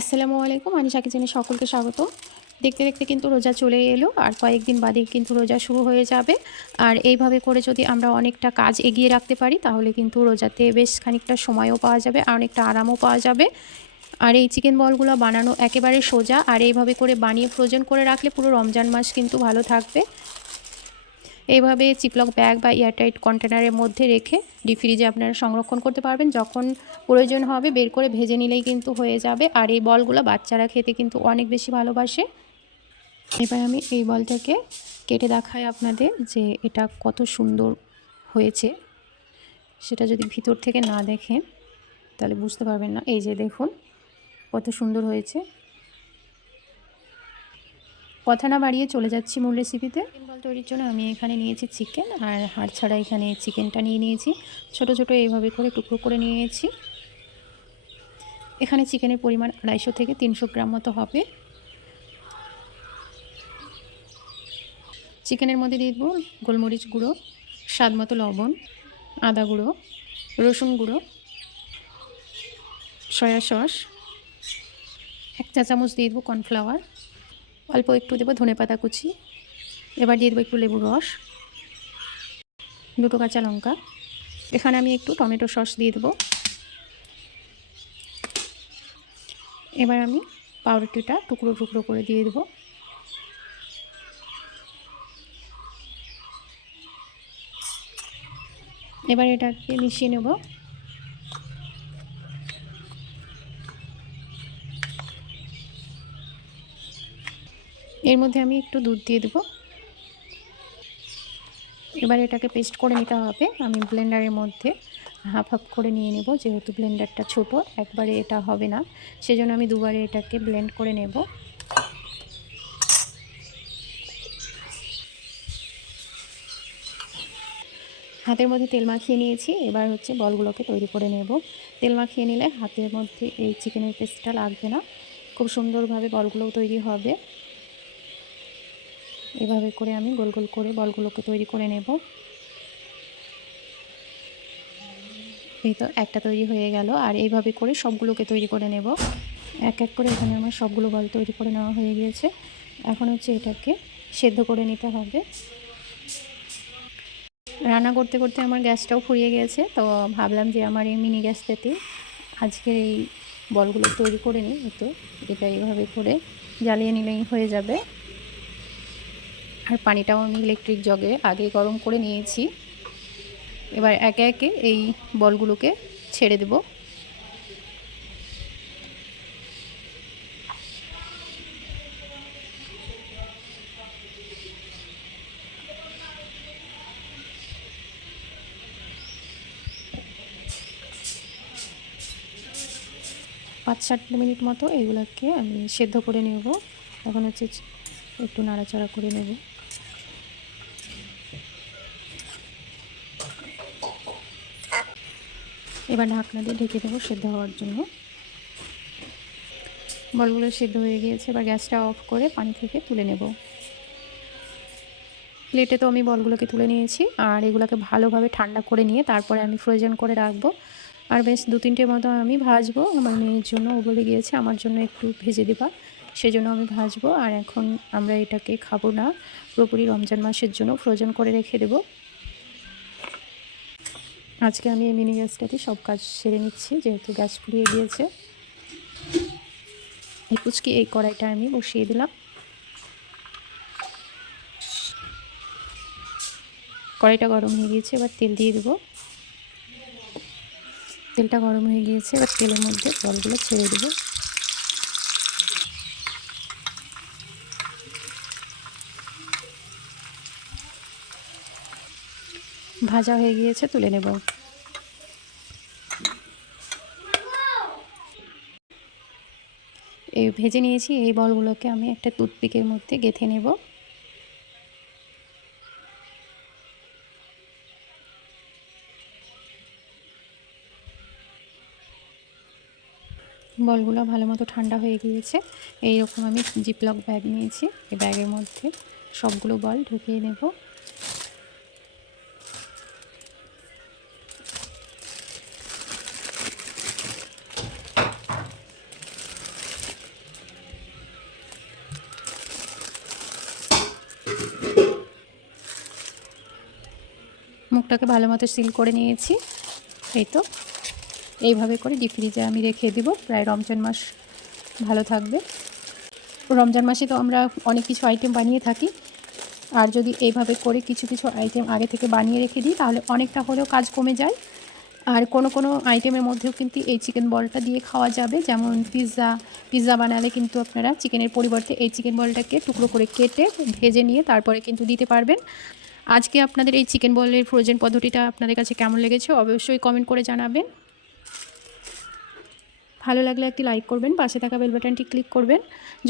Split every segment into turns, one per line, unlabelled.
আসসালামু আলাইকুম, আনিশা কিচেনে সকলকে স্বাগত। দেখতে দেখতে কিন্তু রোজা চলে এলো আর কয়েকদিন বাদে কিন্তু রোজা শুরু হয়ে যাবে। আর এইভাবে করে যদি আমরা অনেকটা কাজ এগিয়ে রাখতে পারি, তাহলে কিন্তু রোজাতে বেশ খানিকটা সময়ও পাওয়া যাবে, আর অনেকটা আরামও পাওয়া যাবে। আর এই চিকেন বলগুলো বানানো একেবারে সোজা, আর এইভাবে করে বানিয়ে ফ্রোজেন করে রাখলে পুরো রমজান মাস কিন্তু ভালো থাকবে। এইভাবে চিপলক ব্যাগ বা এয়ারটাইট কন্টেনারের মধ্যে রেখে ডিপ ফ্রিজে আপনারা সংরক্ষণ করতে পারবেন। যখন প্রয়োজন হবে বের করে ভেজে নিলেই কিন্তু হয়ে যাবে। আর এই বলগুলো বাচ্চারা খেতে কিন্তু অনেক বেশি ভালোবাসে। এবার আমি এই বলটাকে কেটে দেখাই আপনাদের যে এটা কত সুন্দর হয়েছে। সেটা যদি ভিতর থেকে না দেখেন, তাহলে বুঝতে পারবেন না। এই যে দেখুন, কত সুন্দর হয়েছে। কথা না বাড়িয়ে চলে যাচ্ছি মূল রেসিপিতে তৈরির জন্য আমি এখানে নিয়েছি চিকেন আর হাড় ছাড়া এখানে চিকেনটা নিয়ে নিয়েছি। ছোট ছোট এইভাবে করে টুকরো করে নিয়েছি। এখানে চিকেনের পরিমাণ আড়াইশো থেকে তিনশো গ্রাম মতো হবে। চিকেনের মধ্যে দিয়ে দেবো গোলমরিচ গুঁড়ো, স্বাদ মতো লবণ, আদা গুঁড়ো, রসুন গুঁড়ো, সয়া সস, এক চা চামচ দিয়ে দেবো কর্নফ্লাওয়ার, অল্প একটু দেবো ধনে পাতা কুচি এবার দিয়ে দেবো একটু লেবুর রস, দুটো কাঁচা লঙ্কা। এখানে আমি একটু টমেটো সস দিয়ে দেবো। এবার আমি পাউরুটিটা টুকরো টুকরো করে দিয়ে দেবো। এবার এটাকে মিশিয়ে নেব। এর মধ্যে আমি একটু দুধ দিয়ে দেবো। এবার এটাকে পেস্ট করে নিতে হবে। আমি ব্লেন্ডারের মধ্যে হাফ হাফ করে নিয়ে নেব, যেহেতু ব্লেন্ডারটা ছোট, একবারে এটা হবে না। সেজন্য আমি দুবারে এটাকে ব্লেন্ড করে নেব। হাতের মধ্যে তেল মাখিয়ে নিয়েছি, এবার হচ্ছে বলগুলোকে তৈরি করে নেব। তেল মাখিয়ে নিলে হাতের মধ্যে এই চিকেনের পেস্টটা লাগবে না। খুব সুন্দরভাবে বলগুলোও তৈরি হবে। এভাবে করে আমি গোল গোল করে বলগুলোকে তৈরি করে নেব। এই তো একটা তৈরি হয়ে গেল, আর এইভাবে করে সবগুলোকে তৈরি করে নেব। এক এক করে এখানে আমার সবগুলো বল তৈরি করে নেওয়া হয়ে গিয়েছে। এখন হচ্ছে এটাকে সেদ্ধ করে নিতে হবে। রান্না করতে করতে আমার গ্যাসটাও ফুরিয়ে গেছে তো ভাবলাম যে আমার এই মিনি গ্যাসটাতে আজকে এই বলগুলো তৈরি করে নিই তো এটা এইভাবে করে জ্বালিয়ে নিলেই হয়ে যাবে। আর পানিটাও আমি ইলেকট্রিক জগে আগে গরম করে নিয়েছি। এবার একে একে এই বলগুলোকে ছেড়ে দেব। পাঁচ সাত মিনিট মতো এগুলোকে আমি সেদ্ধ করে নেব। এখন হচ্ছে একটু নাড়াচাড়া করে নেব। এবার ঢাকনা দিয়ে ঢেকে দেবো সেদ্ধ হওয়ার জন্য। বলগুলো সেদ্ধ হয়ে গিয়েছে, এবার গ্যাসটা অফ করে পানি থেকে তুলে নেব। প্লেটে তো আমি বলগুলোকে তুলে নিয়েছি, আর এগুলোকে ভালোভাবে ঠান্ডা করে নিয়ে তারপরে আমি ফ্রোজেন করে রাখব। আর বেশ দু তিনটে মতো আমি ভাজবো, আমার মেয়ের জন্য ও বলে গিয়েছে, আমার জন্য একটু ভেজে দেবা, সেজন্য আমি ভাজবো। আর এখন আমরা এটাকে খাব না, পুরোপুরি রমজান মাসের জন্য ফ্রোজেন করে রেখে দেব। আজকে আমি এই মিনি গ্যাসটাতে সব কাজ সেরে নিচ্ছি, যেহেতু গ্যাস ফুরিয়ে গিয়েছে। এই কুচকি এই কড়াইটা আমি বসিয়ে দিলাম। কড়াইটা গরম হয়ে গিয়েছে, এবার তেল দিয়ে দেবো। তেলটা গরম হয়ে গিয়েছে, এবার তেলের মধ্যে জলগুলো ছেড়ে দেবো। ভাজা হয়ে গিয়েছে, তুলে নেব। ভেজে নিয়েছি, এই বলগুলোকে আমি একটা টুথপিকের মধ্যে গেথে নেব। বলগুলো ভালো মতো ঠান্ডা হয়ে গিয়েছে। এইরকম আমি জিপলক ব্যাগ নিয়েছি, এই ব্যাগের মধ্যে সবগুলো বল ঢুকিয়ে নেব। মুখটাকে ভালো মতো সিল করে নিয়েছি। এই তো। এইভাবে করে ডিপ ফ্রিজে আমি রেখে দিব। প্রায় রমজান মাস ভালো থাকবে। রমজান মাসে তো আমরা অনেক কিছু আইটেম বানিয়ে থাকি। আর যদি এইভাবে করে কিছু কিছু আইটেম আগে থেকে বানিয়ে রেখে দিই, তাহলে অনেকটা হলেও কাজ কমে যায়। আর কোনো কোনো আইটেমের মধ্যেও কিন্তু এই চিকেন বলটা দিয়ে খাওয়া যাবে। যেমন পিৎজা পিৎজা বানালে কিন্তু আপনারা চিকেনের পরিবর্তে এই চিকেন বলটাকে টুকরো করে কেটে ভেজে নিয়ে তারপরে কিন্তু দিতে পারবেন। আজকে আপনাদের এই চিকেন বলের ফ্রোজেন পদ্ধতিটা আপনাদের কাছে কেমন লেগেছে অবশ্যই কমেন্ট করে জানাবেন। ভালো লাগলে একটি লাইক করবেন, পাশে থাকা বেল বাটনটি ক্লিক করবেন।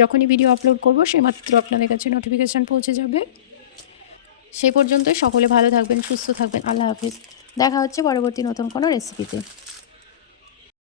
যখনই ভিডিও আপলোড করব, সেমাত্র আপনাদের কাছে নোটিফিকেশান পৌঁছে যাবে। সেই পর্যন্তই, সকলে ভালো থাকবেন, সুস্থ থাকবেন, আল্লাহ হাফিজ। দেখা হচ্ছে পরবর্তী নতুন কোনো রেসিপিতে